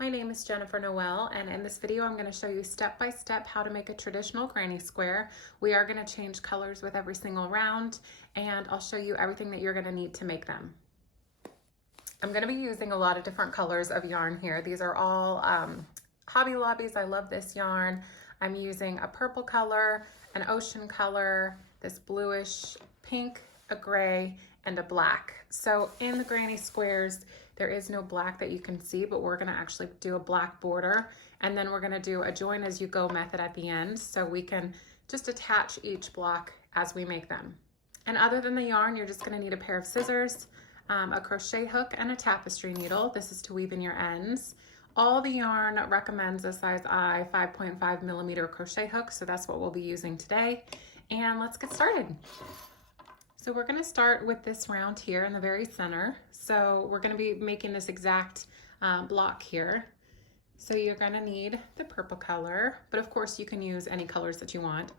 My name is Jennifer Noel, and in this video I'm going to show you step by step how to make a traditional granny square. We are going to change colors with every single round, and I'll show you everything that you're going to need to make them. I'm going to be using a lot of different colors of yarn here. These are all Hobby Lobbies. I love this yarn. I'm using a purple color, an ocean color, this bluish pink, a gray, and a black. So in the granny squares, there is no black that you can see, but we're gonna actually do a black border, and then we're gonna do a join as you go method at the end, so we can just attach each block as we make them. And other than the yarn, you're just gonna need a pair of scissors, a crochet hook, and a tapestry needle. This is to weave in your ends. All the yarn recommends a size I 5.5 millimeter crochet hook, so that's what we'll be using today. And let's get started. So we're gonna start with this round here in the very center. So we're gonna be making this exact block here. So you're gonna need the purple color, but of course you can use any colors that you want.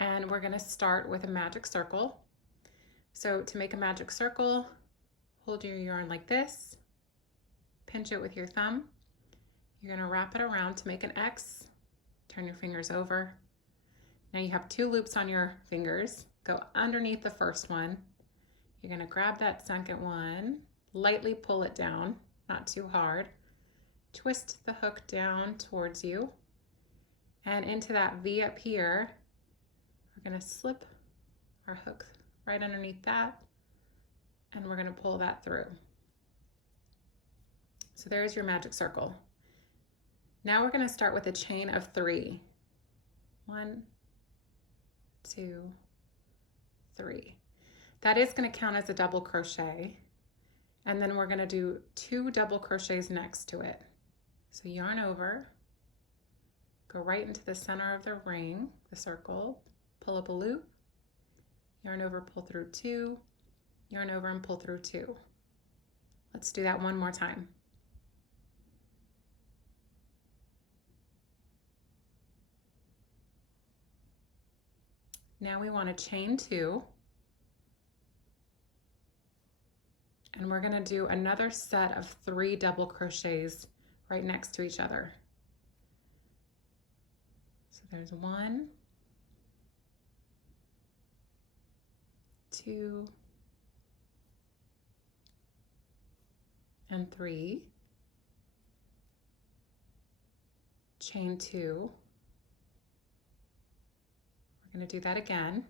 And we're gonna start with a magic circle. So to make a magic circle, hold your yarn like this, pinch it with your thumb. You're gonna wrap it around to make an X, turn your fingers over. Now you have 2 loops on your fingers. Go underneath the first one. You're gonna grab that second one, lightly pull it down, not too hard. Twist the hook down towards you, and into that V up here, we're gonna slip our hook right underneath that, and we're gonna pull that through. So there's your magic circle. Now we're gonna start with a chain of 3. 1, 2, 3. That is going to count as a double crochet, and then we're going to do 2 double crochets next to it. So yarn over, go right into the center of the ring, the circle, pull up a loop, yarn over, pull through 2, yarn over and pull through 2. Let's do that one more time. Now we want to chain 2, and we're going to do another set of 3 double crochets right next to each other. So there's 1, 2, and 3, chain 2. We're going to do that again.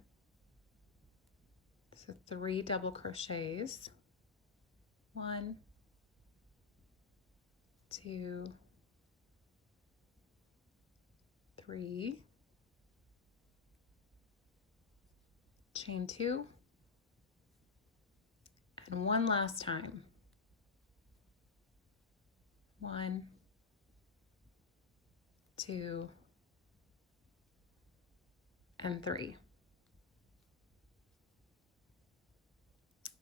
So 3 double crochets. 1, 2, 3, chain 2, and one last time. 1, 2, and 3.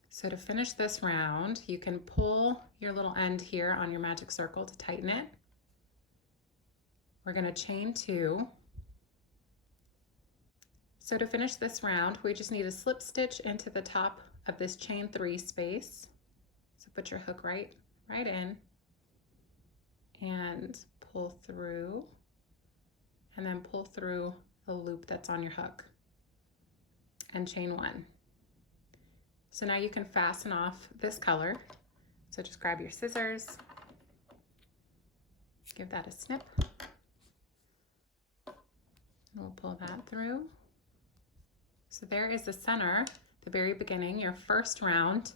So to finish this round, you can pull your little end here on your magic circle to tighten it. We're going to chain 2. So to finish this round, we just need a slip stitch into the top of this chain 3 space. So put your hook right in and pull through, and then pull through the loop that's on your hook and chain 1. So now you can fasten off this color. So just grab your scissors, give that a snip, and we'll pull that through. So there is the center, the very beginning, your first round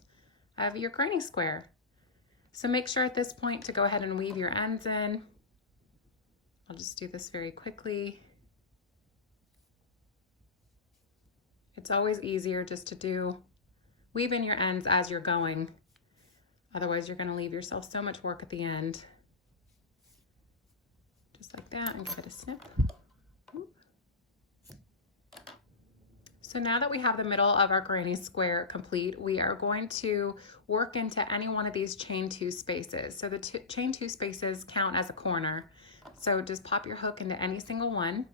of your granny square. So make sure at this point to go ahead and weave your ends in. I'll just do this very quickly. It's always easier just to weave in your ends as you're going. Otherwise, you're going to leave yourself so much work at the end. Just like that, and give it a snip. So now that we have the middle of our granny square complete, we are going to work into any one of these chain 2 spaces. So the chain 2 spaces count as a corner. So just pop your hook into any single one.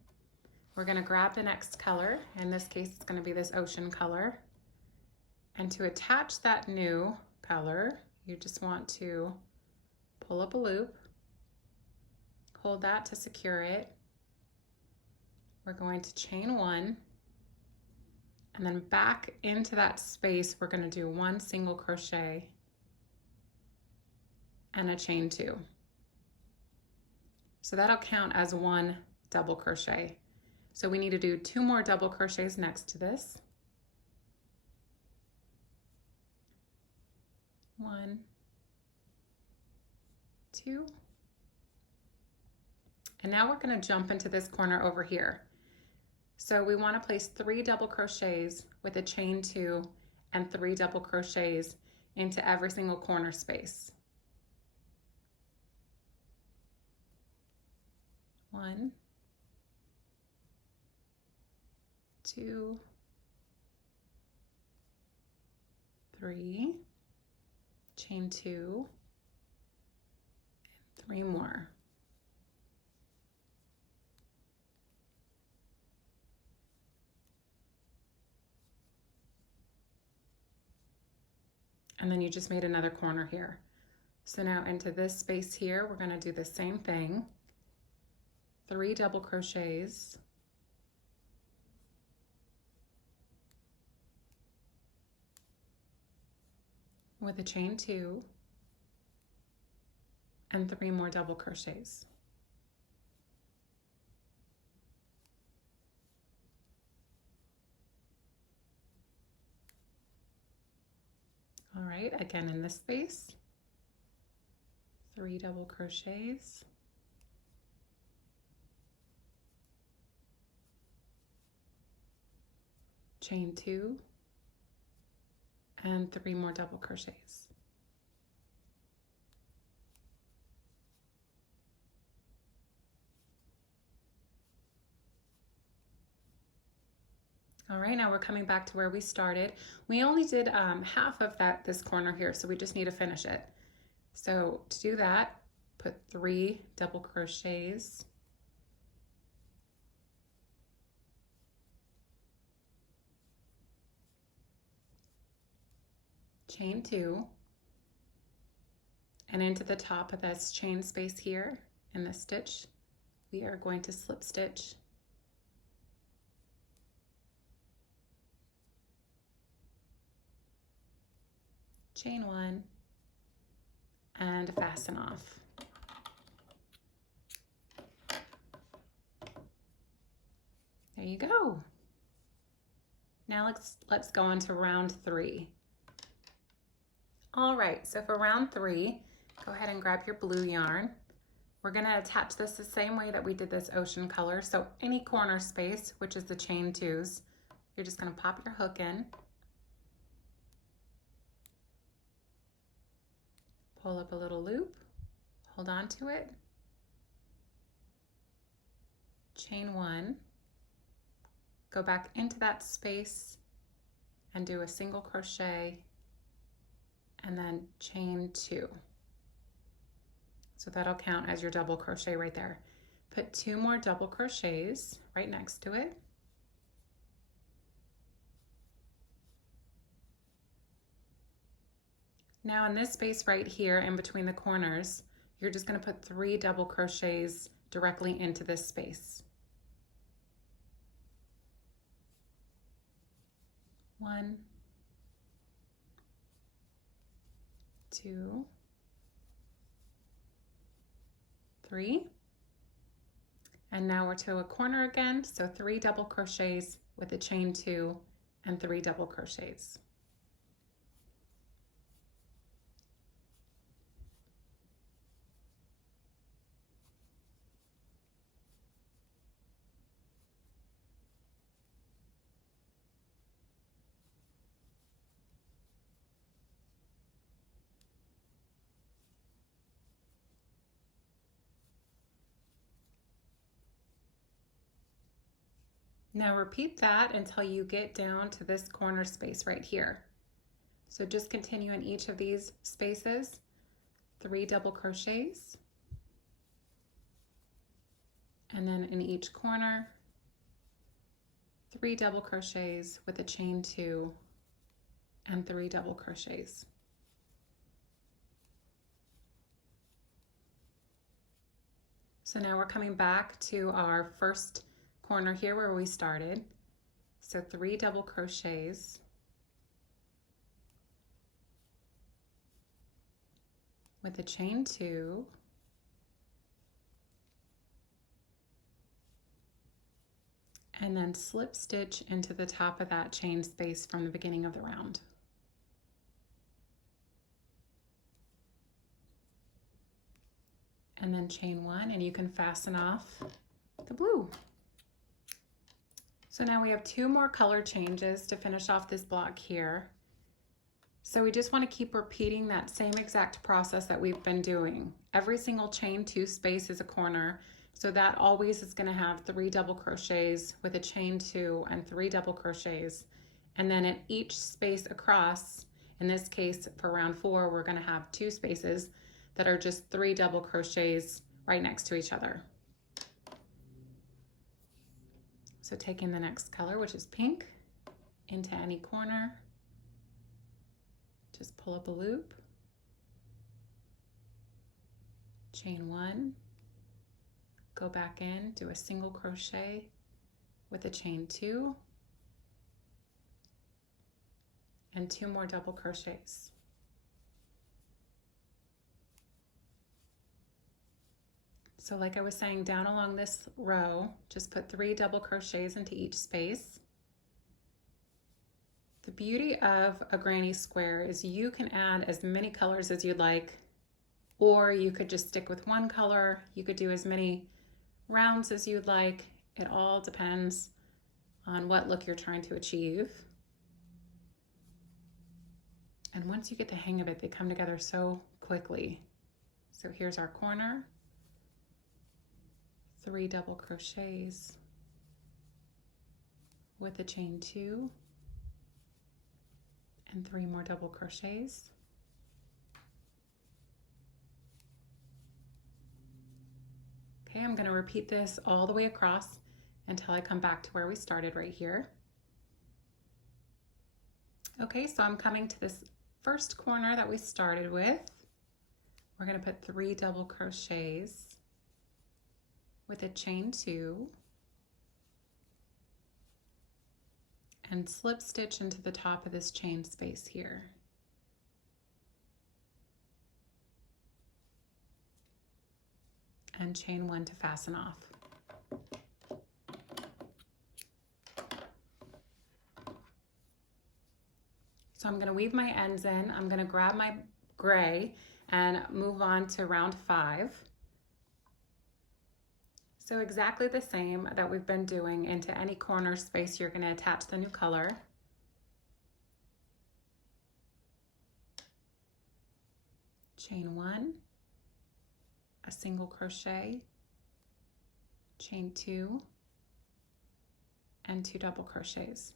We're going to grab the next color. In this case, it's going to be this ocean color. And to attach that new color, you just want to pull up a loop, hold that to secure it. We're going to chain 1, and then back into that space we're going to do 1 single crochet and a chain 2. So that'll count as 1 double crochet. So we need to do 2 more double crochets next to this. 1, 2, and now we're going to jump into this corner over here. So we want to place 3 double crochets with a chain 2 and 3 double crochets into every single corner space. 1, 2, 3, chain 2, and 3 more. And then you just made another corner here. So now into this space here, we're going to do the same thing. 3 double crochets, with a chain 2 and 3 more double crochets. All right, again in this space, 3 double crochets, chain 2, and 3 more double crochets. All right, now we're coming back to where we started. We only did half of this corner here, so we just need to finish it. So to do that, put 3 double crochets, chain 2, and into the top of this chain space here in this stitch, we are going to slip stitch, chain 1, and fasten off. There you go. Now let's go on to round 3. All right, so for round 3, go ahead and grab your blue yarn. We're going to attach this the same way that we did this ocean color. So any corner space, which is the chain 2s, you're just going to pop your hook in, pull up a little loop, hold on to it, chain 1, go back into that space and do a single crochet, and then chain 2. So that'll count as your double crochet right there. Put 2 more double crochets right next to it. Now in this space right here in between the corners, you're just going to put 3 double crochets directly into this space. 1, 2, 3, and now we're to a corner again, so 3 double crochets with a chain 2 and 3 double crochets. Now repeat that until you get down to this corner space right here. So just continue in each of these spaces, 3 double crochets, and then in each corner, 3 double crochets with a chain 2 and 3 double crochets. So now we're coming back to our first corner here where we started. So 3 double crochets with a chain 2, and then slip stitch into the top of that chain space from the beginning of the round. And then chain 1, and you can fasten off the blue. So now we have 2 more color changes to finish off this block here. So we just want to keep repeating that same exact process that we've been doing. Every single chain 2 space is a corner, so that always is going to have 3 double crochets with a chain 2 and 3 double crochets. And then in each space across, in this case for round 4, we're going to have 2 spaces that are just 3 double crochets right next to each other. So taking the next color, which is pink, into any corner, just pull up a loop, chain 1, go back in, do a single crochet with a chain 2, and 2 more double crochets. So like I was saying, down along this row, just put 3 double crochets into each space. The beauty of a granny square is you can add as many colors as you'd like, or you could just stick with one color. You could do as many rounds as you'd like. It all depends on what look you're trying to achieve. And once you get the hang of it, they come together so quickly. So here's our corner, 3 double crochets with a chain 2 and 3 more double crochets. Okay, I'm going to repeat this all the way across until I come back to where we started right here. Okay, so I'm coming to this first corner that we started with. We're going to put 3 double crochets with a chain 2 and slip stitch into the top of this chain space here. And chain 1 to fasten off. So I'm going to weave my ends in. I'm going to grab my gray and move on to round 5. So exactly the same that we've been doing. Into any corner space, you're going to attach the new color. Chain 1, a single crochet, chain 2, and 2 double crochets.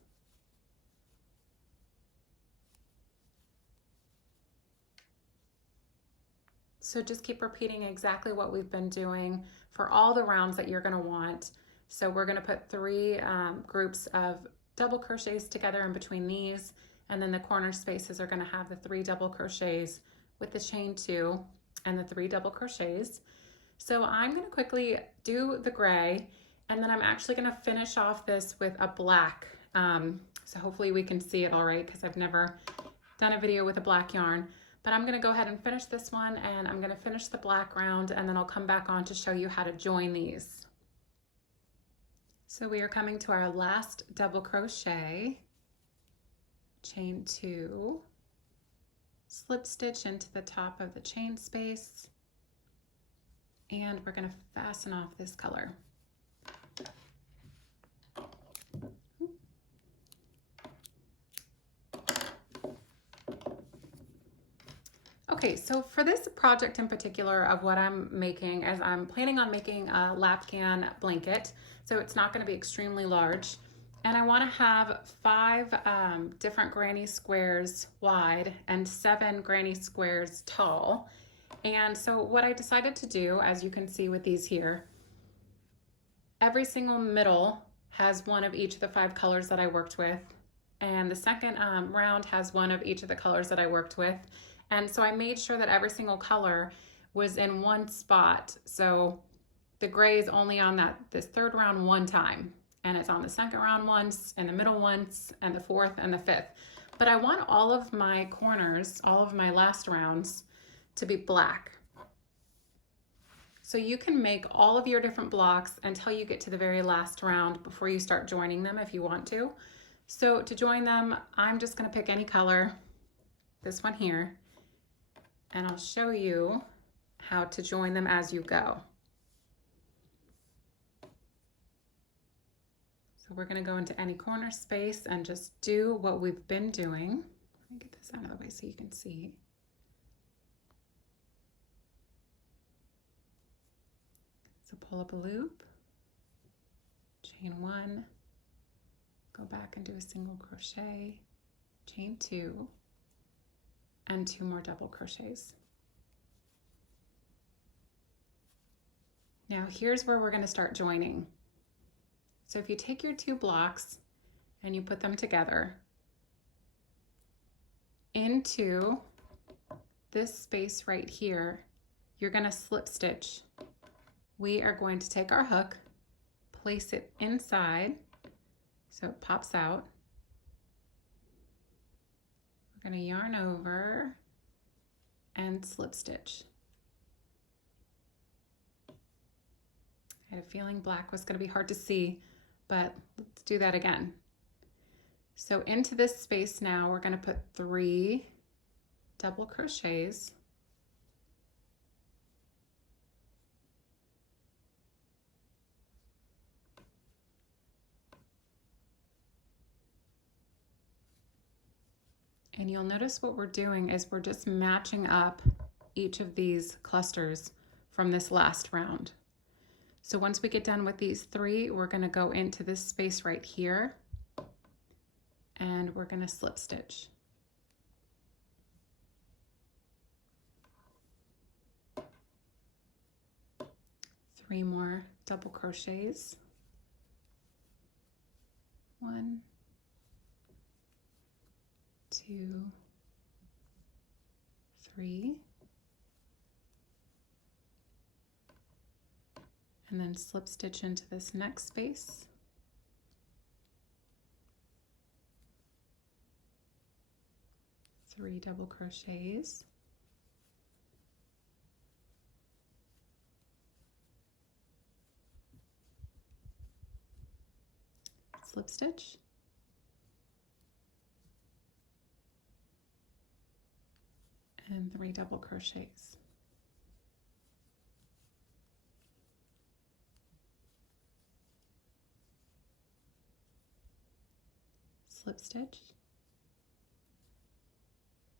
So just keep repeating exactly what we've been doing for all the rounds that you're going to want. So we're going to put 3 groups of double crochets together in between these, and then the corner spaces are going to have the 3 double crochets with the chain 2 and the 3 double crochets. So I'm going to quickly do the gray, and then I'm actually going to finish off this with a black. So hopefully we can see it all right, because I've never done a video with a black yarn. But I'm going to go ahead and finish this one, and I'm going to finish the black round, and then I'll come back on to show you how to join these. So we are coming to our last double crochet, chain 2, slip stitch into the top of the chain space, and we're going to fasten off this color. Okay, so for this project in particular of what I'm making, as I'm planning on making a lapcan blanket, so it's not going to be extremely large, and I want to have 5 different granny squares wide and 7 granny squares tall. And so what I decided to do, as you can see with these here, every single middle has one of each of the 5 colors that I worked with, and the second round has one of each of the colors that I worked with. And so I made sure that every single color was in one spot. So the gray is only on this third round one time, and it's on the second round once, and the middle once, and the fourth and the fifth. But I want all of my corners, all of my last rounds, to be black. So you can make all of your different blocks until you get to the very last round before you start joining them if you want to. So to join them, I'm just going to pick any color, this one here, and I'll show you how to join them as you go. So we're going to go into any corner space and just do what we've been doing. Let me get this out of the way so you can see. So pull up a loop, chain one, go back and do a single crochet, chain two, and 2 more double crochets. Now here's where we're going to start joining. So if you take your 2 blocks and you put them together into this space right here, you're going to slip stitch. We are going to take our hook, place it inside so it pops out. We're going to yarn over and slip stitch. I had a feeling black was going to be hard to see, but let's do that again. So into this space now, we're going to put 3 double crochets. And you'll notice what we're doing is we're just matching up each of these clusters from this last round. So once we get done with these 3, we're going to go into this space right here and we're going to slip stitch. Three more double crochets. 1, 2, 3, and then slip stitch into this next space. Three double crochets. Slip stitch. And 3 double crochets. Slip stitch.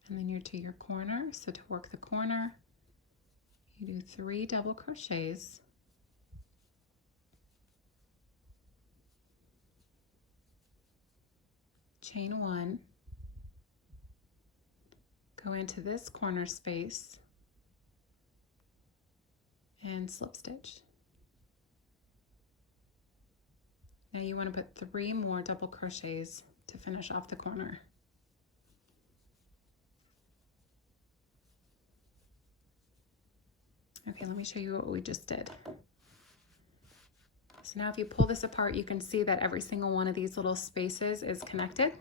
And then you're to your corner. So to work the corner, you do 3 double crochets. Chain 1. Go into this corner space and slip stitch. Now you want to put 3 more double crochets to finish off the corner. Okay, let me show you what we just did. So now if you pull this apart, you can see that every single one of these little spaces is connected.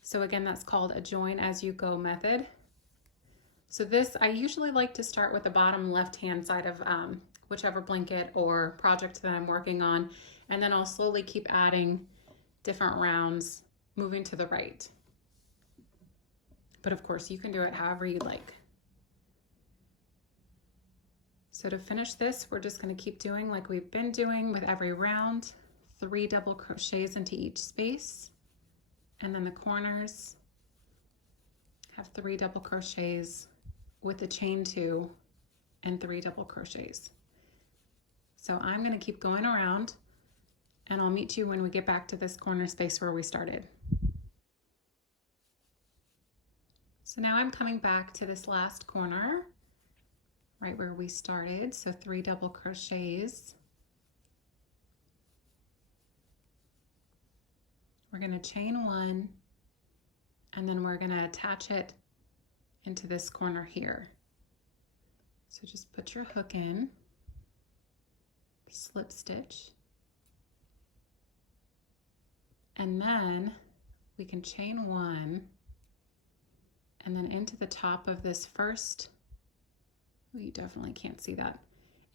So again, that's called a join as you go method. So this, I usually like to start with the bottom left-hand side of whichever blanket or project that I'm working on, and then I'll slowly keep adding different rounds, moving to the right. But of course, you can do it however you like. So to finish this, we're just going to keep doing like we've been doing with every round, 3 double crochets into each space. And then the corners have 3 double crochets with the chain 2 and 3 double crochets. So I'm going to keep going around and I'll meet you when we get back to this corner space where we started. So now I'm coming back to this last corner, right where we started. So 3 double crochets. We're going to chain 1 and then we're going to attach it into this corner here. So just put your hook in slip stitch, and then we can chain one, and then into the top of this first, well, you definitely can't see that,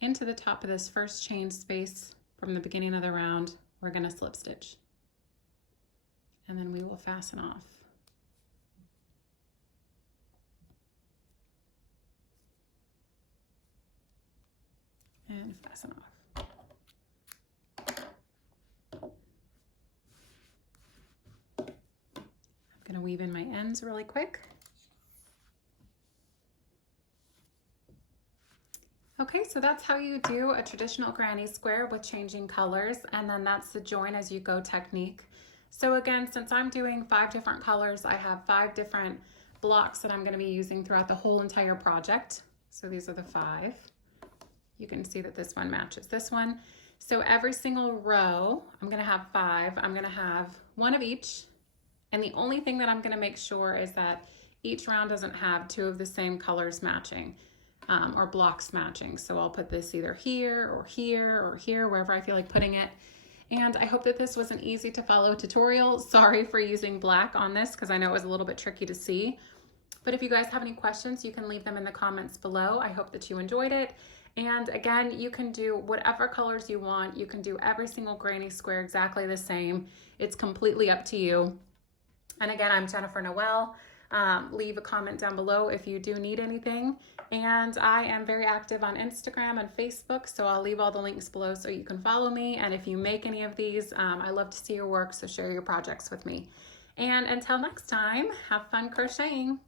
into the top of this first chain space from the beginning of the round, we're going to slip stitch, and then we will fasten off. And fasten off. I'm going to weave in my ends really quick. Okay, so that's how you do a traditional granny square with changing colors, and then that's the join as you go technique. So again, since I'm doing 5 different colors, I have 5 different blocks that I'm going to be using throughout the whole entire project. So these are the 5. You can see that this one matches this one. So every single row, I'm going to have 5. I'm going to have 1 of each. And the only thing that I'm going to make sure is that each round doesn't have 2 of the same colors matching, or blocks matching. So I'll put this either here or here or here, wherever I feel like putting it. And I hope that this was an easy to follow tutorial. Sorry for using black on this because I know it was a little bit tricky to see. But if you guys have any questions, you can leave them in the comments below. I hope that you enjoyed it. And again, you can do whatever colors you want. You can do every single granny square exactly the same. It's completely up to you. And again, I'm Jennifer Noel. Leave a comment down below if you do need anything. And I am very active on Instagram and Facebook, so I'll leave all the links below so you can follow me. And if you make any of these, I love to see your work, so share your projects with me. And until next time, have fun crocheting.